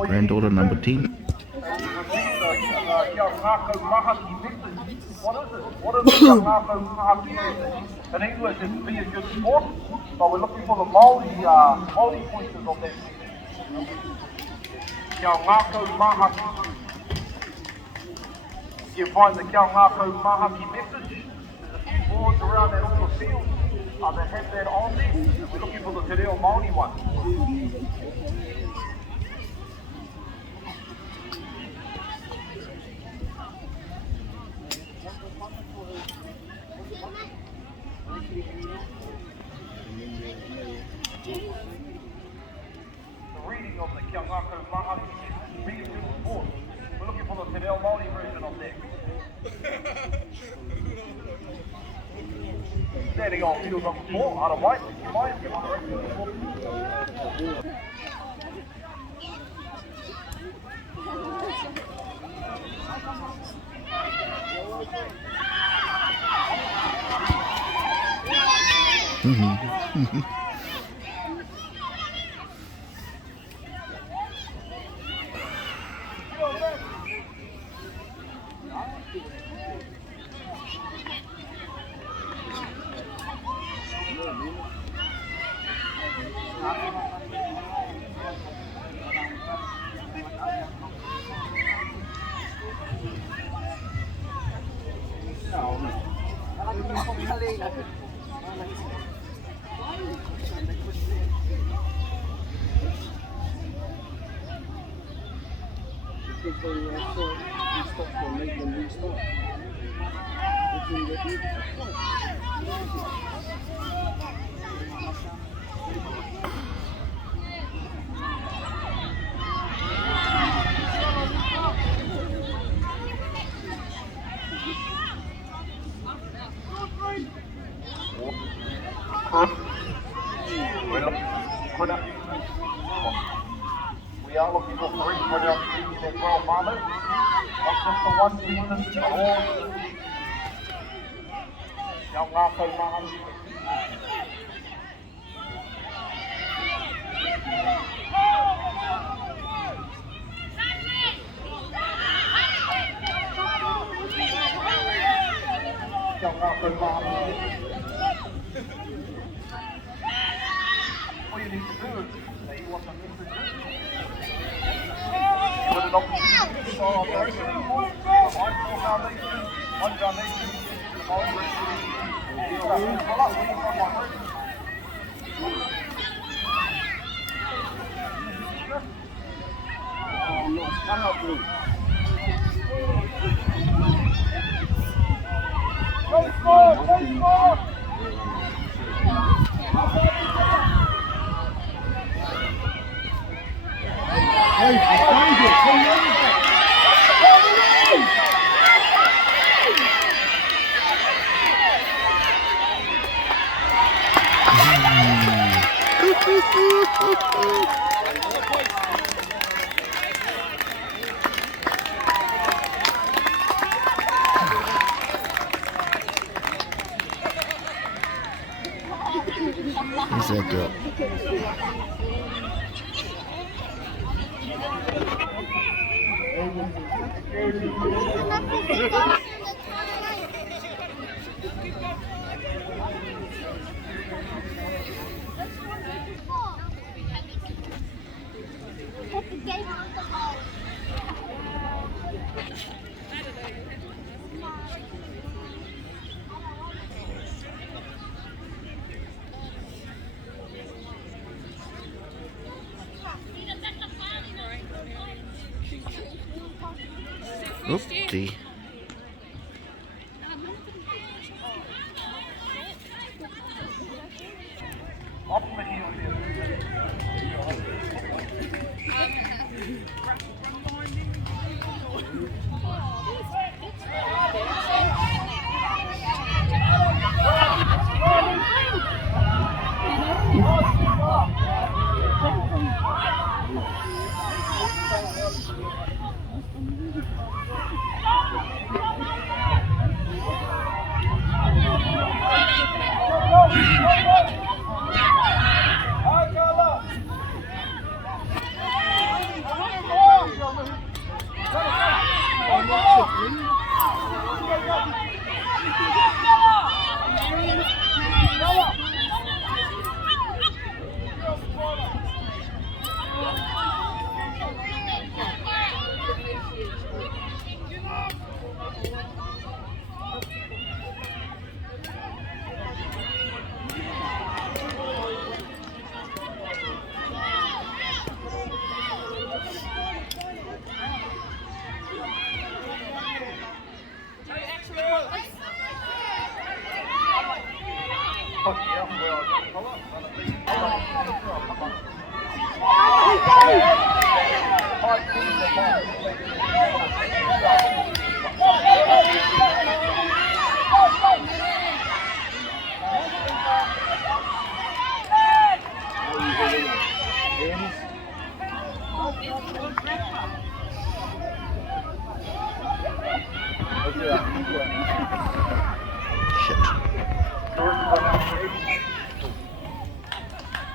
Granddaughter number 10. What is the Ngākau Mahaki message? In English, it's be a good sport, but we're looking for the Māori voices of that message. Kia Ngākau Mahaki. You find the Kia Ngākau Mahaki message. There's a few boards around that all the field that have that on there. We're looking for the Te Reo Māori one. The reading of the Kia Ngākau Mahaki message. Be a good sport. We're looking for the Te Reo Māori version of that. Standing on field number 4, out of white, we are looking for 3 productions as well, farmers. Not just the one season, but all. Kia Ngākau Mahaki. Kia Ngākau Mahaki. All you need to do is say you want some messages. You want an opportunity to show our direction. Mindful Foundation, One Foundation, the Māori Rescue. Well, I'm waiting for my person. Oh, no, stand up, Blue. Go score! Go score! Hey, I find it! Come on! Who's that girl? Oopsie.